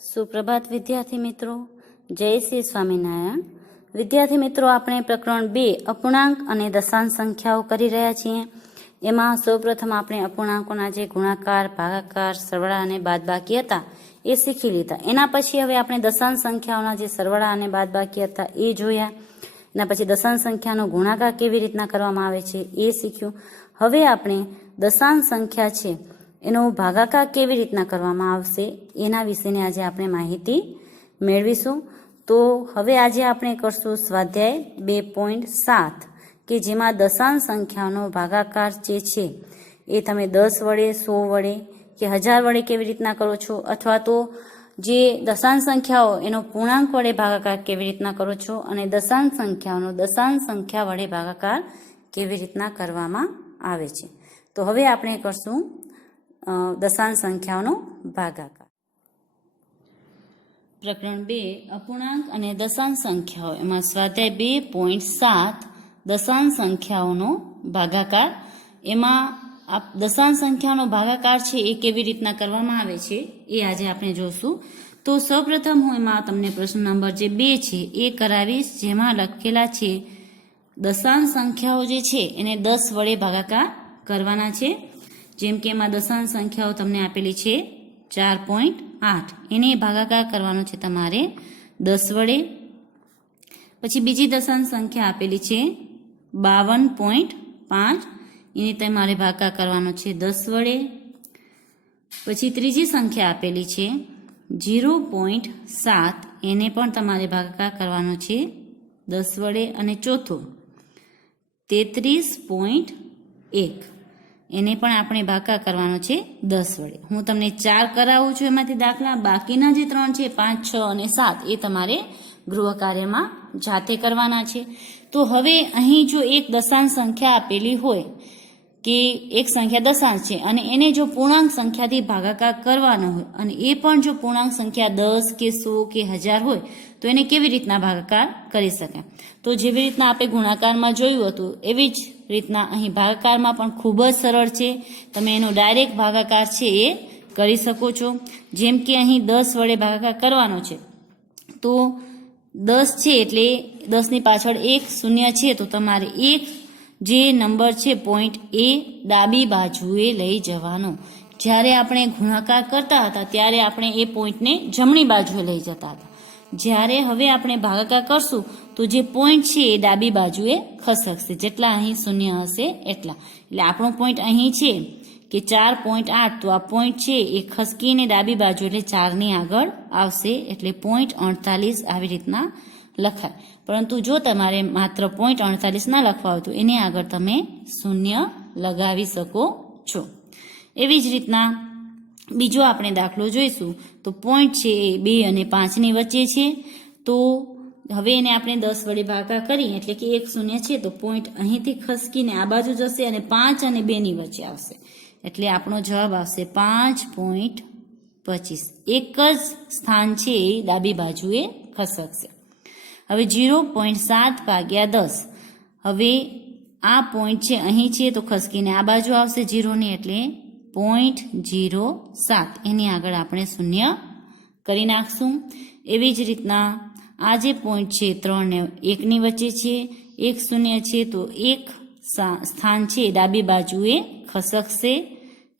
સુપ્રભાત વિદ્યાર્થી મિત્રો, જય શ્રી સ્વામિનારાયણ. વિદ્યાર્થી મિત્રો, આપણે પ્રકરણ 2 અપૂર્ણાંક અને દશાંશ સંખ્યાઓ કરી રહ્યા છીએ. એમાં સૌપ્રથમ આપણે અપૂર્ણાંકોના જે ગુણાકાર, ભાગાકાર, સરવાળા અને બાદબાકી હતા એ શીખી લીધા. એના પછી હવે આપણે દશાંશ સંખ્યાઓના જે સરવાળા અને બાદબાકી હતા એ જોયા. એના પછી દશાંશ સંખ્યાનો ગુણાકાર કેવી રીતના કરવામાં આવે છે એ શીખ્યું. હવે આપણે દશાંશ સંખ્યા છે એનો ભાગાકાર કેવી રીતના કરવામાં આવશે એના વિશેની આજે આપણે માહિતી મેળવીશું. તો હવે આજે આપણે કરશું સ્વાધ્યાય 2.7 કે જેમાં દશાંશ સંખ્યાનો ભાગાકાર જે છે એ તમે 10 વડે, 100 વડે કે 1000 વડે કેવી રીતના કરો છો, અથવા તો જે દશાંશ સંખ્યાઓ એનો પૂર્ણાંક વડે ભાગાકાર કેવી રીતના કરો છો, અને દશાંશ સંખ્યાઓનો દશાંશ સંખ્યા વડે ભાગાકાર કેવી રીતના કરવામાં આવે છે. તો હવે આપણે કરશું દશાંશ સંખ્યાઓનો ભાગાકાર. પ્રકરણ 2 અપૂર્ણાંક અને દશાંશ સંખ્યાઓ, એમાં સ્વાધ્યાય 2.7 દશાંશ સંખ્યાઓનો ભાગાકાર. એમાં દશાંશ સંખ્યાઓનો ભાગાકાર છે એ કેવી રીતના કરવામાં આવે છે એ આજે આપણે જોશું. તો સૌપ્રથમ હું એમાં તમને પ્રશ્ન નંબર જે 2 છે એ કરાવીશ, જેમાં લખેલા છે દશાંશ સંખ્યાઓ જે છે એને 10 વડે ભાગાકાર કરવાના છે. જેમ કે એમાં દશાંશ સંખ્યાઓ તમને આપેલી છે 4.8, એને ભાગાકાર કરવાનો છે તમારે 10 વડે. પછી બીજી દશાંશ સંખ્યા આપેલી છે 52.5, એને તમારે ભાગાકાર કરવાનો છે 10 વડે. પછી ત્રીજી સંખ્યા આપેલી છે 0.7, એને પણ તમારે ભાગાકાર કરવાનો છે 10 વડે. અને ચોથો 33.1, એને પણ આપણે ભાગાકાર કરવાનો છે 10 વડે. હું તમને 4 કરાવું છું એમાંથી દાખલા, બાકીના જે 3 છે 5, 6 અને 7 એ તમારે ગૃહ કાર્યમાં જાતે કરવાના છે. તો હવે અહીં જો એક દશાંશ સંખ્યા આપેલી હોય કે એક સંખ્યા દશાંશ છે અને એને જો પૂર્ણાંક સંખ્યાથી ભાગાકાર કરવાનો હોય, અને એ પણ જો પૂર્ણાંક સંખ્યા 10 કે 100 કે 1000 હોય, તો એને કેવી રીતના ભાગાકાર કરી શકાય? તો જેવી રીતના આપણે ગુણાકારમાં જોયું હતું એવી જ રીતના અહીં ભાગાકારમાં પણ ખૂબ જ સરળ છે. તમે એનો ડાયરેક્ટ ભાગાકાર છે એ કરી શકો છો. જેમ કે અહીં 10 વડે ભાગાકાર કરવાનો છે, તો 10 છે એટલે 10 ની પાછળ 1 શૂન્ય છે, તો તમારે એક જે નંબર છે પોઈન્ટ એ ડાબી બાજુએ લઈ જવાનો. જ્યારે આપણે ગુણાકાર કરતા હતા ત્યારે આપણે એ પોઈન્ટને જમણી બાજુએ લઈ જતા હતા. જ્યારે હવે આપણે ભાગાકાર કરશું તો જે પોઈન્ટ છે એ ડાબી બાજુએ ખસકશે, જેટલા અહીં શૂન્ય હશે એટલા. એટલે આપણો પોઈન્ટ અહીં છે કે 4.8, તો આ પોઈન્ટ છે એ ખસકીને ડાબી બાજુ એટલે 4ની આગળ આવશે, એટલે 0.48 આવી રીતના લખાય. પરંતુ જો તમારે માત્ર 0.48 ના લખવા હોય તો એની આગળ તમે શૂન્ય લગાવી શકો છો. એવી જ રીતના બીજો આપણે દાખલો જોઈશું. તો પોઈન્ટ છે એ 2 અને 5ની વચ્ચે છે, તો હવે એને આપણે 10 વડે ભાગાકાર કરીએ એટલે કે 1 શૂન્ય છે, તો પોઈન્ટ અહીંથી ખસકીને આ બાજુ જશે અને 5 અને 2ની વચ્ચે આવશે, એટલે આપણો જવાબ આવશે 5.25. એક જ સ્થાન છે એ ડાબી બાજુએ ખસકશે. હવે 0.7 ભાગ્યા 10, હવે આ પોઈન્ટ છે અહીં છે તો ખસકીને આ બાજુ આવશે 0ની, એટલે 0.07, એની આગળ આપણે શૂન્ય કરી નાખશું. એવી જ રીતના આ જે પોઈન્ટ છે 3 ને 1ની વચ્ચે છે, 1 શૂન્ય છે, તો એક સ્થાન છે ડાબી બાજુએ ખસકશે,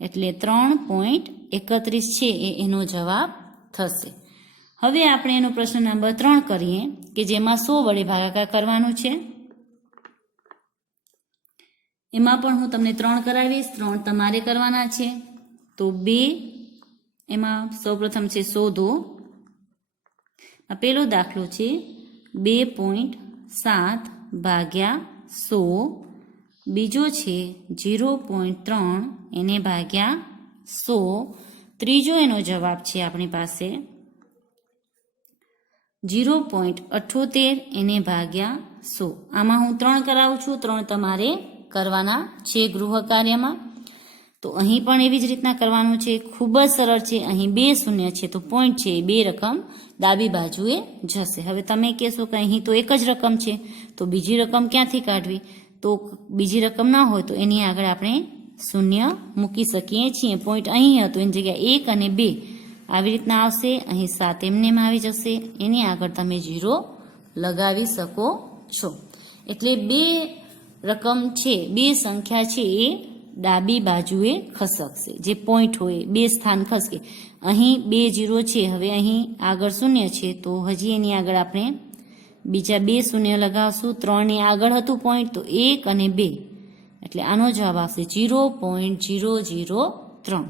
એટલે 3.31 છે એ એનો જવાબ થશે. હવે આપણે એનો પ્રશ્ન નંબર 3 કરીએ કે જેમાં 100 વડે ભાગાકાર કરવાનું છે. એમાં પણ હું તમને 3 કરાવીશ, 3 તમારે કરવાના છે. તો 2, એમાં સૌપ્રથમ છે શોધો. આ પહેલો દાખલો છે 2.7 ભાગ્યા 100. બીજો છે 0.3 એને ભાગ્યા 100. ત્રીજો એનો જવાબ છે આપણી પાસે 0.78 એને ભાગ્યા 100. આમાં હું 3 કરાવું છું, 3 તમારે કરવાના છે ગૃહ કાર્યમાં. તો અહીં પણ એવી જ રીતના કરવાનું છે, ખૂબ જ સરળ છે. અહીં 2 શૂન્ય છે તો પોઈન્ટ છે એ 2 રકમ ડાબી બાજુએ જશે. હવે તમે કહેશો કે અહીં તો એક જ રકમ છે, તો બીજી રકમ ક્યાંથી કાઢવી? તો બીજી રકમ ના હોય તો એની આગળ આપણે શૂન્ય મૂકી શકીએ છીએ. પોઈન્ટ અહીં હતો એની જગ્યાએ 1 અને 2 આવી રીતના આવશે. અહીં 7 એમનેમ આવી જશે. એની આગળ તમે 0 લગાવી શકો છો. એટલે બે રકમ છે, બે સંખ્યા છે એ ડાબી બાજુએ ખસકશે. જે પોઈન્ટ હોય બે સ્થાન ખસકે. અહીં 2 0 છે. હવે અહીં આગળ 0 છે તો હજી એની આગળ આપણે બીજા 2 શૂન્ય લગાવશું. 3 ની આગળ હતું પોઈન્ટ તો 1 અને 2 એટલે આનો જવાબ આવશે 0.003.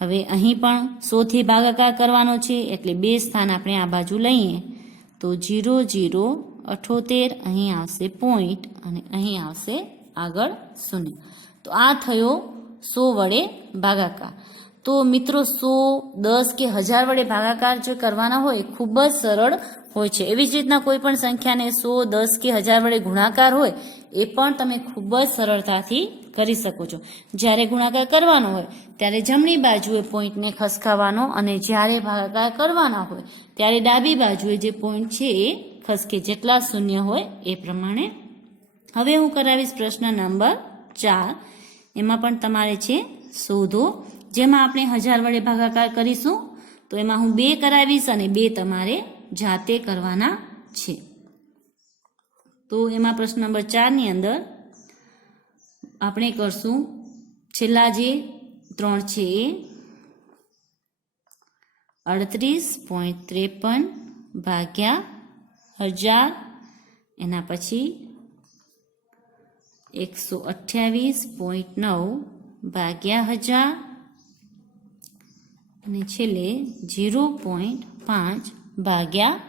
હવે અહીં પણ 100 થી ભાગાકાર કરવાનો છે એટલે 2 સ્થાન આપણે આ બાજુ લઈએ તો 0.078 અહીં આવશે પોઈન્ટ અને અહીં આવશે આગળ 0. તો આ થયો 100 વડે ભાગાકાર. તો મિત્રો 100, 10 કે 1000 વડે ભાગાકાર જો કરવાના હોય ખૂબ જ સરળ હોય છે. એવી જ રીતના કોઈ પણ સંખ્યાને 100, 10 કે 1000 વડે ગુણાકાર હોય એ પણ તમે ખૂબ જ સરળતાથી કરી શકો છો. જ્યારે ગુણાકાર કરવાનો હોય ત્યારે જમણી બાજુએ પોઈન્ટને ખસકાવવાનો અને જ્યારે ભાગાકાર કરવાના હોય ત્યારે ડાબી બાજુએ જે પોઈન્ટ છે એ ખસકે. જેટલા શૂન્ય હોય એ પ્રમાણે. હવે હું કરાવીશ પ્રશ્ન નંબર 4. એમાં પણ તમારે છે શોધો. જેમાં આપણે 1000 વડે ભાગાકાર કરીશું તો એમાં હું 2 કરાવીશ અને 2 તમારે જાતે કરવાના છે. તો એમાં પ્રશ્ન નંબર 4 ની અંદર આપણે કરશું છેલ્લા જે 3 છે એ 38.53 ભાગ્યા 1000, એના પછી 128.9 ભાગ્યા 1000 અને છેલ્લે 0.5 ભાગ્યા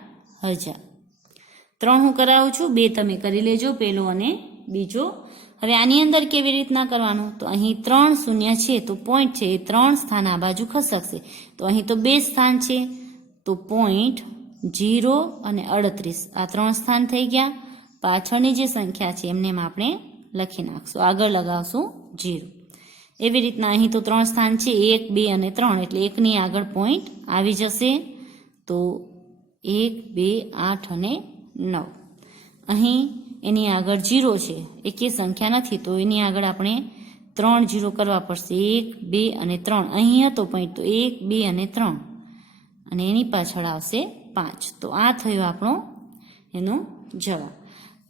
1000. 3 હું કરાવું છું, 2 તમે કરી લેજો, પહેલો અને બીજો. હવે આની અંદર કેવી રીતના કરવાનું? તો અહીં 3 શૂન્ય છે તો પોઈન્ટ છે એ 3 સ્થાન આ બાજુ ખસકશે. તો અહીં તો 2 સ્થાન છે તો પોઈન્ટ 0 અને 38 આ 3 સ્થાન થઈ ગયા. પાછળની જે સંખ્યા છે એમને આપણે લખી નાખશું, આગળ લગાવશું 0. એવી રીતના અહીં તો 3 સ્થાન છે 1, 2 અને 3 એટલે 1 ની આગળ પોઈન્ટ આવી જશે તો 1, 2, 8 અને 9. અહીં એની આગળ 0 છે, એકે સંખ્યા નથી તો એની આગળ આપણે 3 0 કરવા પડશે. 1, 2 અને 3 અહીં હતો પોઈન્ટ તો 1, 2 અને 3 અને એની પાછળ આવશે 5. તો આ થયો આપણો એનો જવાબ.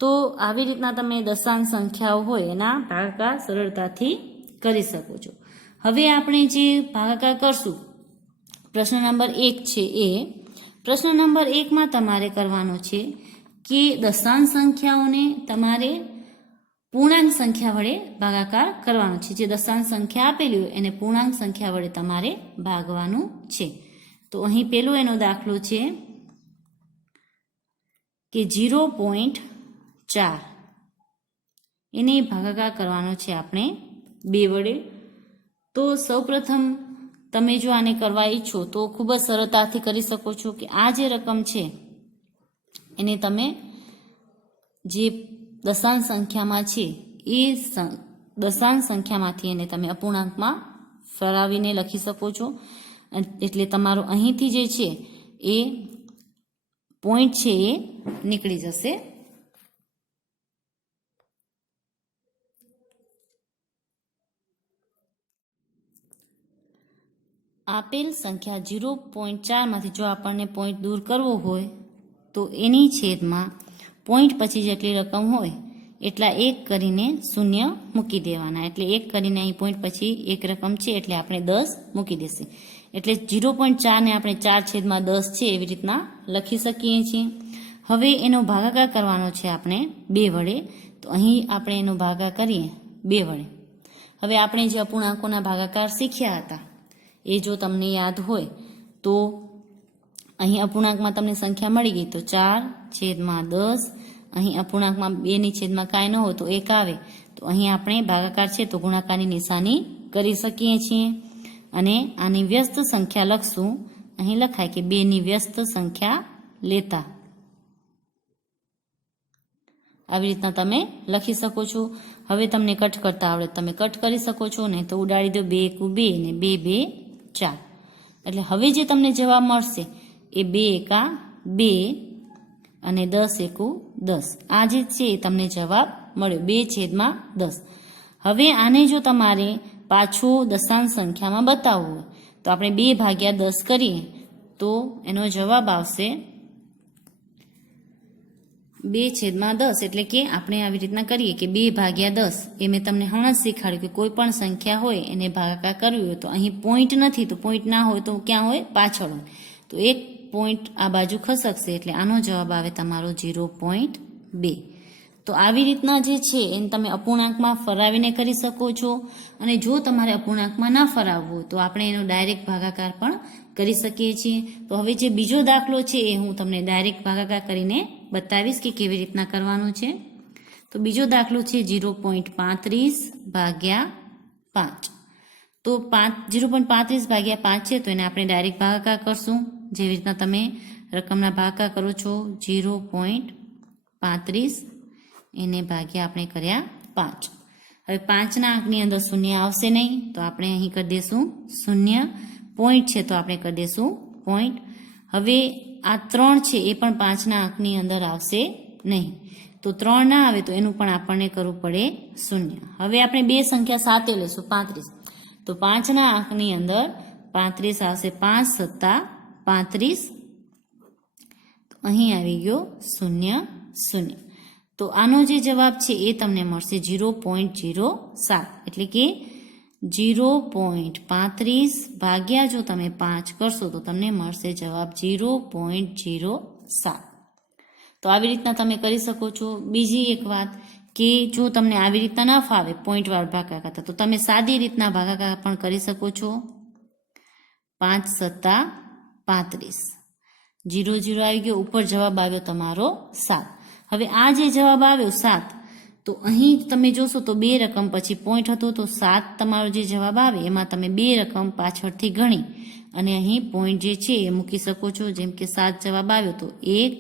તો આવી રીતના તમે દશાંશ સંખ્યાઓ હોય એના ભાગાકાર સરળતાથી કરી શકો છો. હવે આપણે જે ભાગાકાર કરશું પ્રશ્ન નંબર 1 છે એ પ્રશ્ન નંબર 1 માં તમારે કરવાનો છે કે દશાંશ સંખ્યાઓને તમારે પૂર્ણાંક સંખ્યા વડે ભાગાકાર કરવાનો છે. જે દશાંશ સંખ્યા આપેલી હોય એને પૂર્ણાંક સંખ્યા વડે તમારે ભાગવાનું છે. તો અહીં પેલો એનો દાખલો છે કે 0.4 એને ભાગાકાર કરવાનો છે આપણે 2 વડે. તો સૌપ્રથમ તમે જો આને કરવા ઈચ્છો તો ખૂબ જ સરળતાથી કરી શકો છો કે આ જે રકમ છે એને તમે જે દશાંશ સંખ્યામાં છે એ દશાંશ સંખ્યામાંથી એને તમે અપૂર્ણાંકમાં ફેરવીને લખી શકો છો. એટલે તમારો અહીંથી જે છે એ પોઈન્ટ છે એ નીકળી જશે. આપેલ સંખ્યા 0.4 માંથી જો આપણને પોઈન્ટ દૂર કરવો હોય તો એની છેદમાં પોઈન્ટ પછી જેટલી રકમ હોય એટલા 1 કરીને 0 મૂકી દેવાના. એટલે 1 કરીને અહીં પોઈન્ટ પછી એક રકમ છે એટલે આપણે 10 મૂકી દેશે. એટલે 0.4 ને આપણે 4/10 છે એવી રીતના લખી શકીએ છીએ. હવે એનો ભાગાકાર કરવાનો છે આપણે 2 વડે. તો અહીં આપણે એનો ભાગાકાર કરીએ 2 વડે. હવે આપણે જે અપૂર્ણાંકોના ભાગાકાર શીખ્યા હતા એ જો તમને યાદ હોય તો અહીં અપૂર્ણાંકમાં તમને સંખ્યા મળી ગઈ તો 4/10. અહીં અપૂર્ણાંકમાં 2 ની છેદમાં કાંઈ ન હોય તો 1 આવે તો અહીં આપણે ભાગાકાર છે તો ગુણાકારની નિશાની કરી શકીએ છીએ. અને આની વ્યસ્ત સંખ્યા લખશું. અહીં લખાય કે 2 ની વ્યસ્ત સંખ્યા લેતા. આવી રીતના તમે લખી શકો છો. હવે તમને કટ કરતા આવડે તમે કટ કરી શકો છો, ને તો ઉડાડી દો 2 × 2 ને 2 × 2 4. એટલે હવે જે તમને જવાબ મળશે એ 2 × 2 અને 10 × 10. આ જે છે એ તમને જવાબ મળ્યો 2/10. હવે આને જો તમારે પાછું દશાંશ સંખ્યામાં બતાવવું હોય તો આપણે 2/10 કરીએ તો એનો જવાબ આવશે 2/10 એટલે કે આપણે આવી રીતના કરીએ કે 2/10 એ મેં તમને હમણાં જ શીખવાડ્યું કે કોઈ પણ સંખ્યા હોય એને ભાગાકાર કરવી હોય તો અહીં પોઈન્ટ નથી તો પોઈન્ટ ના હોય તો ક્યાં હોય પાછળ હોય તો એક પોઈન્ટ આ બાજુ ખસકશે એટલે આનો જવાબ આવે તમારો 0.2 તો આવી રીતના જે છે એને તમે અપૂર્ણાંકમાં ફરાવીને કરી શકો છો અને જો તમારે અપૂર્ણાંકમાં ના ફરાવવું હોય તો આપણે એનો ડાયરેક્ટ ભાગાકાર પણ કરી શકીએ છીએ તો હવે જે બીજો દાખલો છે એ હું તમને ડાયરેક્ટ ભાગાકાર કરીને બતાવીશ કે કેવી રીતના કરવાનું છે તો બીજો દાખલો છે 0.35/5 તો 0.35/5 છે તો એને આપણે ડાયરેક્ટ ભાગાકાર કરશું જેવી રીતના તમે રકમના ભાગાકાર કરો છો 0.35 એને ભાગ્યા આપણે કર્યા 5 હવે 5ના આંકની અંદર શૂન્ય આવશે નહીં તો આપણે અહીં કરી દઈશું શૂન્ય પોઈન્ટ છે તો આપણે કરી દઈશું પોઈન્ટ હવે આ 3 છે એ પણ 5ના આંકની અંદર આવશે નહીં તો 3 ના આવે તો એનું પણ આપણને કરવું પડે શૂન્ય હવે આપણે બે સંખ્યા સાથે લઈશું 35 તો 5ના આંકની અંદર 35 આવશે 5 + 35 તો અહીં આવી ગયો 0 0 તો આનો જે જવાબ છે એ તમને મળશે 0.07 એટલે કે 0.35 ભાગ્યા જો તમે 5 કરશો તો તમને મળશે જવાબ 0.07 તો આવી રીતના તમે કરી શકો છો બીજી એક વાત કે જો તમને આવી રીતના ના ફાવે પોઈન્ટવાળો ભાગાકાર કરતા તો તમે સાદી રીતના ભાગાકાર પણ કરી શકો છો 5 + 35 0 0 આવી ગયો ઉપર જવાબ આવ્યો તમારો 7 હવે આ જે જવાબ આવ્યો 7 તો અહીં તમે જોશો તો બે રકમ પછી પોઈન્ટ હતો તો 7 તમારો જે જવાબ આવે એમાં તમે બે રકમ પાછળથી ગણી અને અહીં પોઈન્ટ જે છે એ મૂકી શકો છો જેમ કે 7 જવાબ આવ્યો તો 1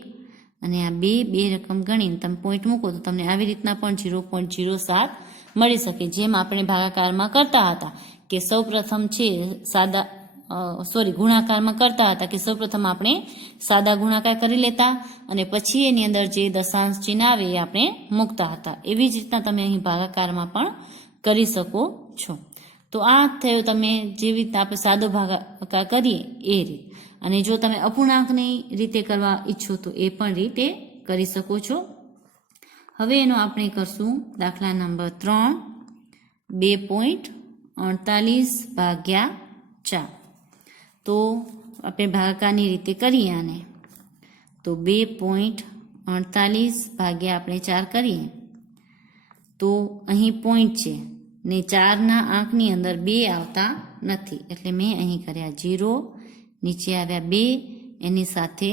અને આ બે રકમ ગણીને તમે પોઈન્ટ મૂકો તો તમને આવી રીતના પણ 0.07 મળી શકે જેમ આપણે ભાગાકારમાં કરતા હતા કે સૌપ્રથમ છે ગુણાકારમાં કરતા હતા કે સૌપ્રથમ આપણે સાદા ગુણાકાર કરી લેતા અને પછી એની અંદર જે દશાંશ ચિહ્ન આવે એ આપણે મૂકતા હતા એવી જ રીતના તમે અહીં ભાગાકારમાં પણ કરી શકો છો તો આ થયો તમે જેવી રીતના આપણે સાદો ભાગાકાર કરીએ એ રીત અને જો તમે અપૂર્ણાંકની રીતે કરવા ઈચ્છો તો એ પણ રીતે કરી શકો છો હવે એનો આપણે કરશું દાખલા નંબર 3 2.48/4 તો આપણે ભાગાકારની રીતે કરીએ આને તો 2.48 આપણે 4 કરીએ તો અહીં પોઈન્ટ છે ને 4ના આંકની અંદર 2 આવતા નથી એટલે મેં અહીં કર્યા 0 નીચે આવ્યા 2 એની સાથે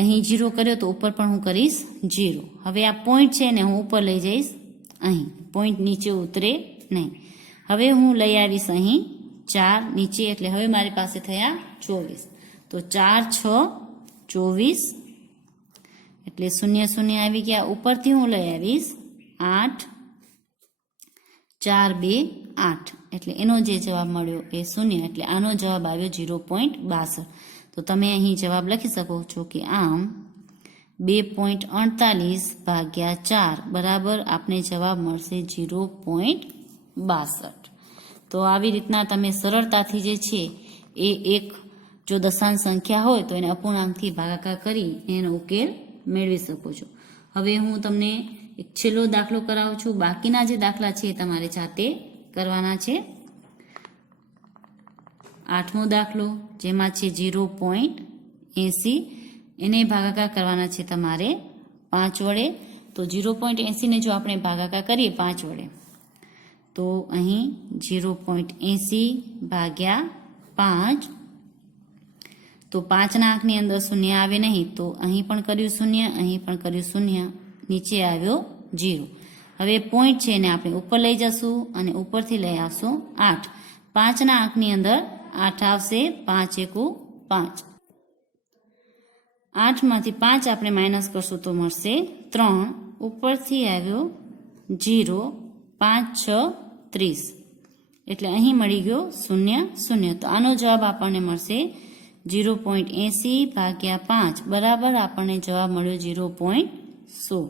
અહીં 0 કર્યો તો ઉપર પણ હું કરીશ 0 હવે આ પોઈન્ટ છે ને હું ઉપર લઈ જઈશ અહીં પોઈન્ટ નીચે ઉતરે નહીં હવે હું લઈ આવીશ અહીં 4 નીચે એટલે હવે મારી પાસે થયા 24 તો 4 6 24 એટલે 0 0 આવી ગયા ઉપરથી હું લઈ આવીશ 8 4 2 8 એટલે એનો જે જવાબ મળ્યો એ 0 એટલે આનો જવાબ આવ્યો 0.62 તો તમે અહીં જવાબ લખી શકો છો કે આમ 2.48/4 બરાબર આપને જવાબ મળશે 0.62 તો આવી રીતના તમે સરળતાથી જે છે એ એક જો દશાંશ સંખ્યા હોય તો એને અપૂર્ણાંકથી ભાગાકાર કરી એનો ઉકેલ મેળવી શકો છો હવે હું તમને એક છેલ્લો દાખલો કરાવું છું બાકીના જે દાખલા છે એ તમારે જાતે કરવાના છે 8મો દાખલો જેમાં છે 0.80 એને ભાગાકાર કરવાના છે તમારે 5 વડે તો 0.80 ને જો આપણે ભાગાકાર કરીએ 5 વડે તો અહીં 0.80/5 તો 5ના આંકની અંદર શૂન્ય આવે નહીં તો અહીં પણ કર્યું શૂન્ય અહીં પણ કર્યું શૂન્ય નીચે આવ્યો 0 હવે પોઈન્ટ છે ને આપણે ઉપર લઈ જશું અને ઉપરથી લઈ આવશું 8 5ના આંકની અંદર 8 આવશે 5 × 5 8માંથી 5 આપણે માઇનસ કરશું તો મળશે 3 ઉપરથી આવ્યો 0 5 6 30 એટલે અહીં મળી ગયો 0 0 તો આનો જવાબ આપણને મળશે 0.80/5 બરાબર આપણને જવાબ મળ્યો 0.100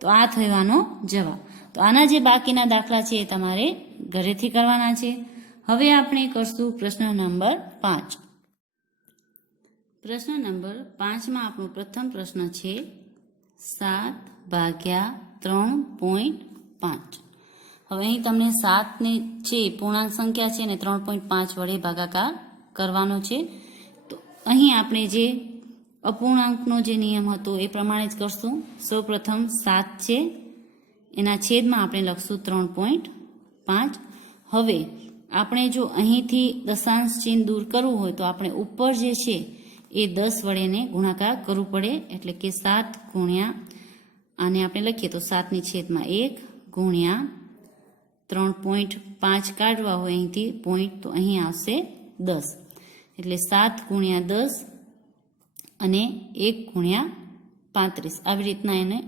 તો આ થવાનો જવાબ તો આના જે બાકીના દાખલા છે એ તમારે ઘરેથી કરવાના છે હવે આપણે કરશું પ્રશ્ન નંબર 5. પ્રશ્ન નંબર 5માં આપણો પ્રથમ પ્રશ્ન છે 7/3.5. હવે અહીં તમને 7 ને છે પૂર્ણાંક સંખ્યા છે અને 3.5 વડે ભાગાકાર કરવાનો છે. તો અહીં આપણે જે અપૂર્ણાંકનો જે નિયમ હતો એ પ્રમાણે જ કરશું. સૌપ્રથમ 7 છે એના છેદમાં આપણે લખશું 3.5. હવે આપણે જો અહીંથી દશાંશ ચિહ્ન દૂર કરવું હોય તો આપણે ઉપર જે છે એ 10 વડે ને ગુણાકાર કરવું પડે. એટલે કે 7 ગુણ્યા આને આપણે લખીએ તો 7 ની છેદમાં 1 ગુણ્યા 3.5 કાઢવા હોય અહીંથી પોઈન્ટ તો અહીં આવશે 10. એટલે 7 ગુણ્યા 10 અને 1 ગુણ્યા 35. આવી રીતના એને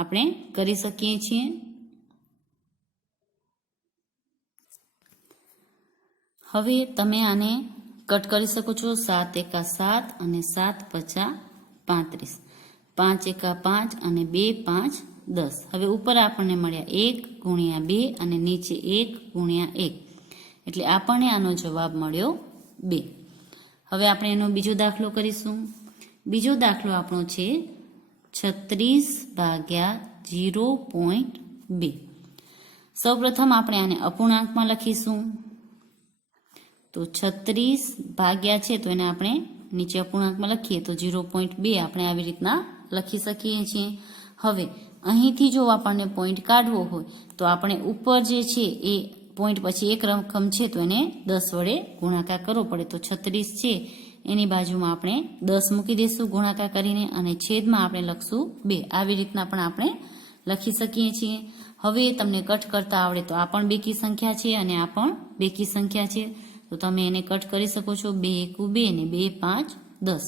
આપણે કરી શકીએ છીએ. હવે તમે આને કટ કરી શકો છો. 7 એકા 7 અને 7 પચા 35. 5 એકા 5 અને 2 5 10. હવે ઉપર આપણને મળ્યા 1 ગુણ્યા 2 અને નીચે 1 ગુણ્યા 1. એટલે આપણને આનો જવાબ મળ્યો 2. હવે આપણે એનો બીજો દાખલો કરીશું. બીજો દાખલો આપણો છે 36/0.2. સૌપ્રથમ આપણે આને અપૂર્ણાંકમાં લખીશું. તો 36 ભાગ્યા છે તો એને આપણે નીચે અપૂર્ણાંકમાં લખીએ તો 0.2 આપણે આવી રીતના લખી શકીએ છીએ. હવે અહીંથી જો આપણને પોઈન્ટ કાઢવો હોય તો આપણે ઉપર જે છે એ પોઈન્ટ પછી એક રકમ છે તો એને 10 વડે ગુણાકાર કરવો પડે. તો 36 છે એની બાજુમાં આપણે 10 મૂકી દઈશું ગુણાકાર કરીને અને છેદમાં આપણે લખશું 2. આવી રીતના પણ આપણે લખી શકીએ છીએ. હવે તમને કટ કરતા આવડે તો આ પણ બેકી સંખ્યા છે અને આ પણ બેકી સંખ્યા છે તો તમે એને કટ કરી શકો છો. 2 એકુ 2 ને 2 5 10.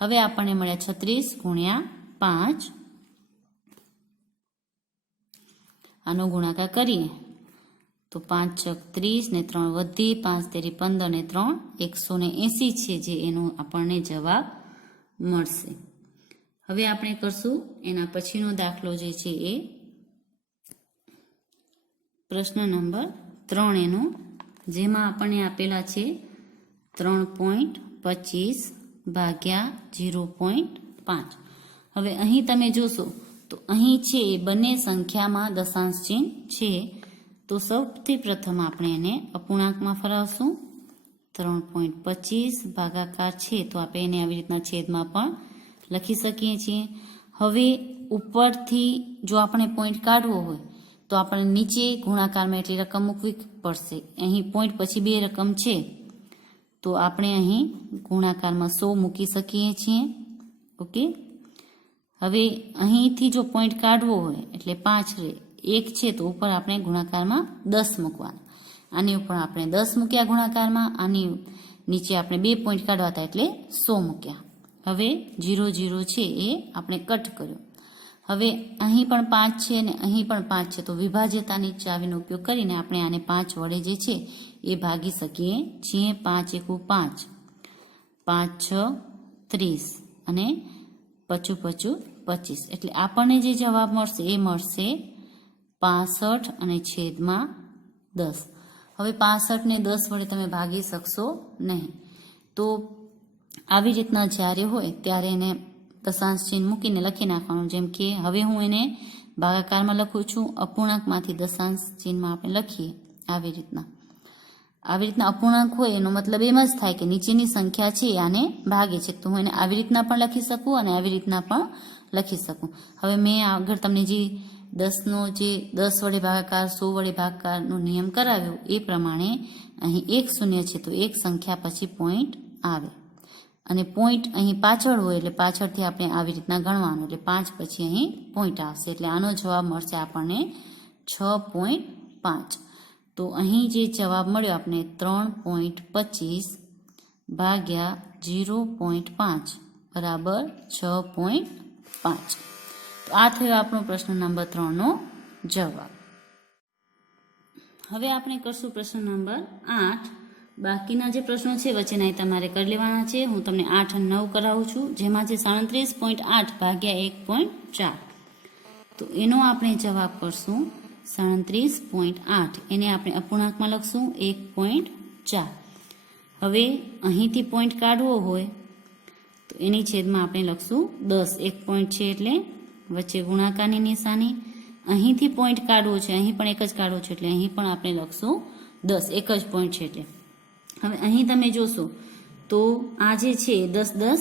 હવે આપણને મળ્યા 36 ગુણ્યા 5. આનો ગુણાકાર કરીએ તો 5 છક 30 ને 3 વધી 5 તેરી 15 ને 3 180 છે જે એનો આપણને જવાબ મળશે. હવે આપણે કરશું એના પછીનો દાખલો જે છે એ પ્રશ્ન નંબર 3 એનો, જેમાં આપણને આપેલા છે 3.25 ભાગ્યા 0.5. હવે અહીં તમે જોશો તો અહીં છે એ બંને સંખ્યામાં દશાંશ ચિહ્ન છે. તો સૌથી પ્રથમ આપણે એને અપૂર્ણાંકમાં ફરાવશું. 3.25 ભાગાકાર છે તો આપણે એને આવી રીતના છેદમાં પણ લખી શકીએ છીએ. હવે ઉપરથી જો આપણે પોઈન્ટ કાઢવો હોય તો આપણે નીચે ગુણાકારમાં એટલી રકમ મૂકવી પડશે. અહીં પોઈન્ટ પછી 2 રકમ છે તો આપણે અહીં ગુણાકારમાં 100 મૂકી શકીએ છીએ. ઓકે. હવે અહીંથી જો પોઈન્ટ કાઢવો હોય એટલે 5 રહે 1 છે તો ઉપર આપણે ગુણાકારમાં 10 મૂકવાના. આની ઉપર આપણે 10 મૂક્યા ગુણાકારમાં, આની નીચે આપણે 2 પોઈન્ટ કાઢવા હતા એટલે 100 મૂક્યા. હવે 0 0 છે એ આપણે કટ કર્યો. હવે અહીં પણ 5 છે અને અહીં પણ 5 છે તો વિભાજ્યતાની ચાવીનો ઉપયોગ કરીને આપણે આને 5 વડે જે છે એ ભાગી શકીએ છીએ. 5 એકુ 5, 5 6 30 અને 5 5 25. એટલે આપણને જે જવાબ મળશે એ મળશે 65 અને છેદમાં 10. હવે 65 ને 10 વડે તમે ભાગી શકશો નહીં. તો આવી રીતના જ્યારે હોય ત્યારે એને દશાંશ ચિહ્ન મૂકીને લખી નાખવાનું. જેમ કે હવે હું એને ભાગાકારમાં લખું છું, અપૂર્ણાંકમાંથી દશાંશ ચિહ્નમાં આપણે લખીએ આવી રીતના. આવી રીતના અપૂર્ણાંક હોય એનો મતલબ એમ જ થાય કે નીચેની સંખ્યા છે આને ભાગે છે. તો હું એને આવી રીતના પણ લખી શકું અને આવી રીતના પણ લખી શકું. હવે મેં આગળ તમને જે 10નો જે 10 વડે ભાગાકાર 100 વડે ભાગાકારનો નિયમ કરાવ્યો એ પ્રમાણે અહીં 1 શૂન્ય છે તો એક સંખ્યા પછી પોઈન્ટ આવે અને પોઈન્ટ અહીં પાછળ હોય એટલે પાછળથી આપણે આવી રીતના ગણવાનું. એટલે 5 પછી અહીં પોઈન્ટ આવશે એટલે આનો જવાબ મળશે આપણને 6.5. તો અહીં જે જવાબ મળ્યો આપણે 3.25 ભાગ્યા 0.5 બરાબર 6.5. તો આ થયો આપણો પ્રશ્ન નંબર 3નો જવાબ. હવે આપણે કરશું પ્રશ્ન નંબર 8. બાકીના જે પ્રશ્નો છે વચ્ચેના એ તમારે કરી લેવાના છે. હું તમને 8 અને 9 કરાવું છું, જેમાં છે 37.8 ભાગ્યા 1.4. તો એનો આપણે જવાબ કરશું 37.8. એને આપણે અપૂર્ણાંકમાં લખશું 4. હવે અહીંથી પોઈન્ટ કાઢવો હોય તો એની છેદમાં આપણે લખશું 10. એક પોઈન્ટ છે એટલે વચ્ચે ગુણાકારની નિશાની. અહીંથી પોઈન્ટ કાઢવો છે, અહીં પણ એક જ કાઢવો છે એટલે અહીં પણ આપણે લખશું 10. એક જ પોઈન્ટ છે એટલે. હવે અહીં તમે જોશો તો આ જે છે 10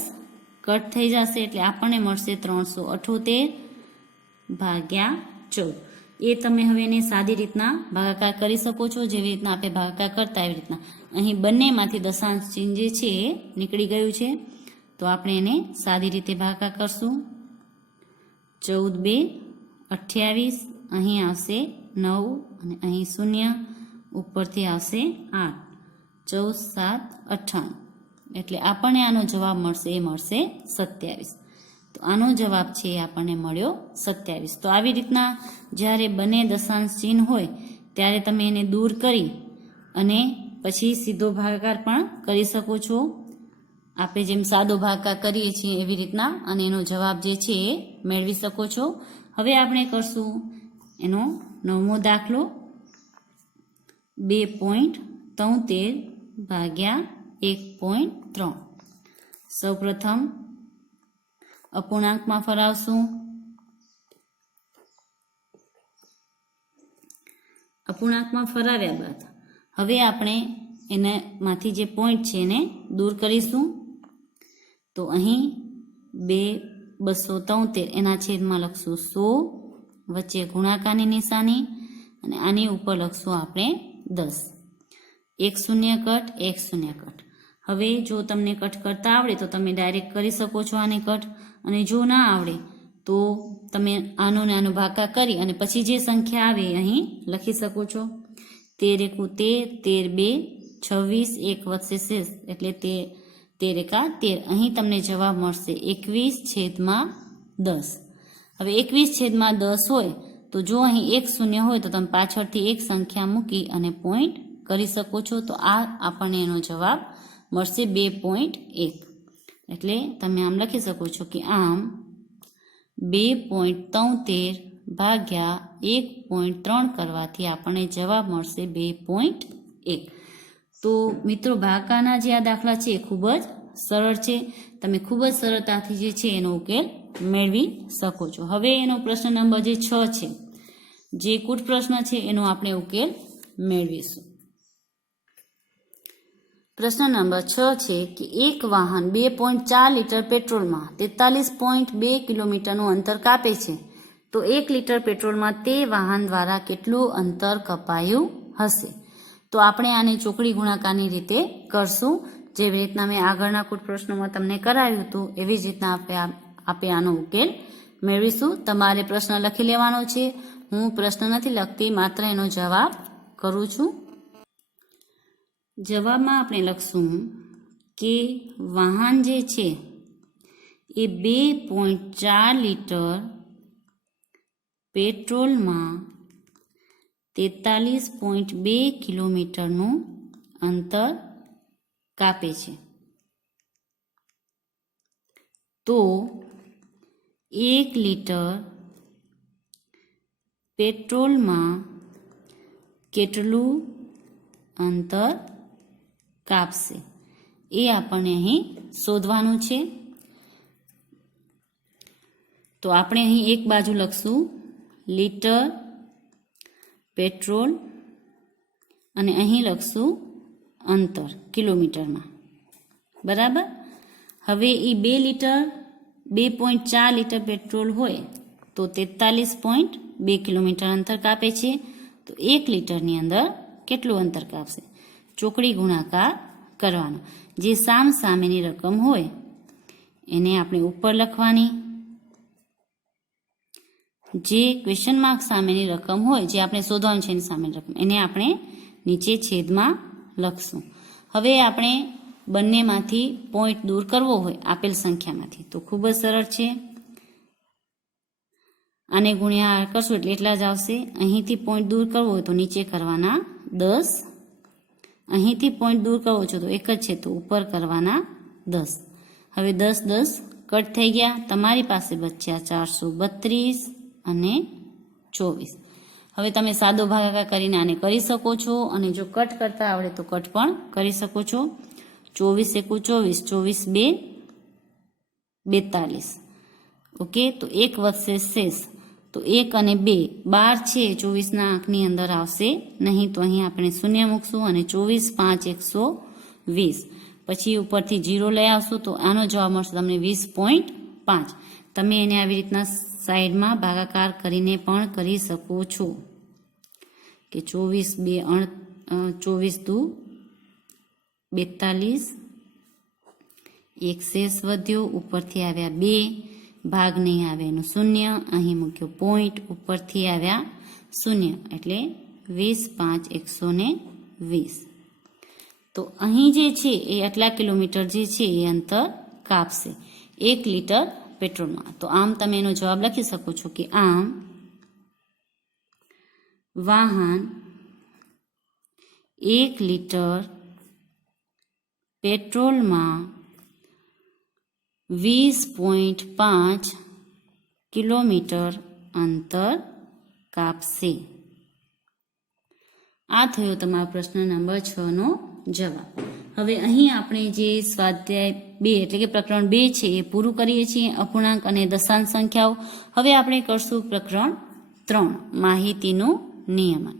કટ થઈ જશે એટલે આપણને મળશે 378 ભાગ્યા 14. એ તમે હવે એને સાદી રીતના ભાગાકાર કરી શકો છો, જેવી રીતના આપણે ભાગાકાર કરતા એવી રીતના. અહીં બંનેમાંથી દશાંશ ચિહ્ન જે છે એ નીકળી ગયું છે તો આપણે એને સાદી રીતે ભાગાકાર કરશું. 14 × 2 = 28. અહીં આવશે 9 અને અહીં 0, ઉપરથી આવશે 8. 14 × 7 = 98. એટલે આપણને આનો જવાબ મળશે, એ મળશે 27. તો આનો જવાબ છે એ આપણને મળ્યો 27. તો આવી રીતના જ્યારે બંને દશાંશ ચિહ્ન હોય ત્યારે તમે એને દૂર કરી અને પછી સીધો ભાગાકાર પણ કરી શકો છો. આપણે જેમ સાદો ભાગાકાર કરીએ છીએ એવી રીતના, અને એનો જવાબ જે છે એ મેળવી શકો છો. હવે આપણે કરશું એનો 9મો દાખલો. 2.73 ભાગ્યા 1.3. સૌપ્રથમ અપૂર્ણાંકમાં ફરાવશું. અપૂર્ણાંકમાં ફરાવ્યા બાદ હવે આપણે એનામાંથી જે પોઈન્ટ છે એને દૂર કરીશું. તો અહીં 273 એના છેદમાં લખશું 100, વચ્ચે ગુણાકારની નિશાની, અને આની ઉપર લખશું આપણે 10. 1 0 કટ, 1 0 કટ. હવે જો તમને કટ કરતા આવડે તો તમે ડાયરેક્ટ કરી શકો છો આને કટ, અને જો ના આવડે તો તમે આનો ને આનો ભાગાકાર કરી અને પછી જે સંખ્યા આવે અહીં લખી શકો છો. 13 × 1 = 13, 13 26, 1 વધશે શેષ એટલે 13 × 13. અહીં તમને જવાબ મળશે 21/10. હવે 21/10 હોય તો જો અહીં 1 0 હોય તો તમે પાછળથી એક સંખ્યા મૂકી અને પોઈન્ટ કરી શકો છો. તો આ આપણને એનો જવાબ મળશે 2.1. એટલે તમે આમ લખી શકો છો કે આમ 2.73 ભાગ્યા 1.3 કરવાથી આપણને જવાબ મળશે 2.1. તો મિત્રો ભાગાકારના જે આ દાખલા છે એ ખૂબ જ સરળ છે. તમે ખૂબ જ સરળતાથી જે છે એનો ઉકેલ મેળવી શકો છો. હવે એનો પ્રશ્ન નંબર જે 6 છે, જે કૂટ પ્રશ્ન છે એનો આપણે ઉકેલ મેળવીશું. પ્રશ્ન નંબર 6 છે કે એક વાહન 2.4 લીટર પેટ્રોલમાં 43.2 કિલોમીટરનું અંતર કાપે છે, તો 1 લીટર પેટ્રોલમાં તે વાહન દ્વારા કેટલું અંતર કપાયું હશે? તો આપણે આને ચોકડી ગુણાકારની રીતે કરશું. જેવી રીતના મેં આગળના કૂટ પ્રશ્નોમાં તમને કરાવ્યું હતું એવી જ રીતના આપણે આનો ઉકેલ મેળવીશું. તમારે પ્રશ્ન લખી લેવાનો છે. હું પ્રશ્ન નથી લખતી, માત્ર એનો જવાબ કરું છું. જવાબમાં આપણે લખશું કે વાહન જે છે એ 2.4 લીટર પેટ્રોલમાં 43.2 કિલોમીટરનું અંતર કાપે છે. તો 1 લીટર પેટ્રોલમાં કેટલું અંતર કાપશે એ આપણને અહીં શોધવાનું છે. તો આપણે અહીં એક બાજુ લખશું લીટર પેટ્રોલ અને અહીં લખશું અંતર કિલોમીટરમાં. બરાબર. હવે એ 2 લીટર 2.4 લીટર પેટ્રોલ હોય તો 43.2 કિલોમીટર અંતર કાપે છે. તો 1 લીટરની અંદર કેટલું અંતર કાપશે? ચોકડી ગુણાકાર કરવાનો. જે સામેની રકમ હોય એને આપણે ઉપર લખવાની, જે ક્વેશ્ચન માર્ક સામેની રકમ હોય, જે આપણે શોધવાનું છે એની સામેની રકમ, એને આપણે નીચે છેદમાં લખશું. હવે આપણે બંનેમાંથી પોઈન્ટ દૂર કરવો હોય આપેલ સંખ્યામાંથી તો ખૂબ જ સરળ છે. આને ગુણ્યા કરશું એટલે એટલા જ આવશે. અહીંથી પોઈન્ટ દૂર કરવો હોય તો નીચે કરવાના 10. અહીંથી પોઈન્ટ દૂર કરવો છો તો એક જ છે તો ઉપર કરવાના 10. હવે 10 કટ થઈ ગયા. તમારી પાસે બચ્યા 432 અને 24. હવે તમે સાદો ભાગાકાર કરીને આને કરી શકો છો અને જો કટ કરતા આવડે તો કટ પણ કરી શકો છો. 24 એકુ 24, 24 2 42. ઓકે, તો 1 વધશે શેષ. તો 1 અને 2 12 છે 24ના આંકની અંદર આવશે નહીં, તો અહીં આપણે શૂન્ય મૂકશું અને 24 5 120. પછી ઉપરથી 0 લઈ આવશું તો આનો જવાબ મળશે તમને 20.5. તમે એને આવી રીતના સાઈડમાં ભાગાકાર કરીને પણ કરી શકો છો કે 24 દુ 42, એક શેષ વધ્યો, ઉપરથી આવ્યા 2, ભાગ નહીં આવે એનું શૂન્ય, અહીં મૂક્યો પોઈન્ટ, ઉપરથી આવ્યા શૂન્ય એટલે 20 5 120. તો અહીં જે છે એ આટલા કિલોમીટર જે છે એ અંતર કાપશે 1 લીટર પેટ્રોલમાં. તો આમ તમે એનો જવાબ લખી શકો છો કે આમ વાહન 1 લીટર પેટ્રોલમાં 20.5 કિલોમીટર અંતર કાપશે. આ થયો તમારો પ્રશ્ન નંબર 6 નો જવાબ. હવે અહીં આપણે જે સ્વાધ્યાય 2 એટલે કે પ્રકરણ 2 છે એ પૂરું કરીએ છીએ, અપૂર્ણાંક અને દશાંશ સંખ્યાઓ. હવે આપણે કરશું પ્રકરણ 3, માહિતીનું નિયમન.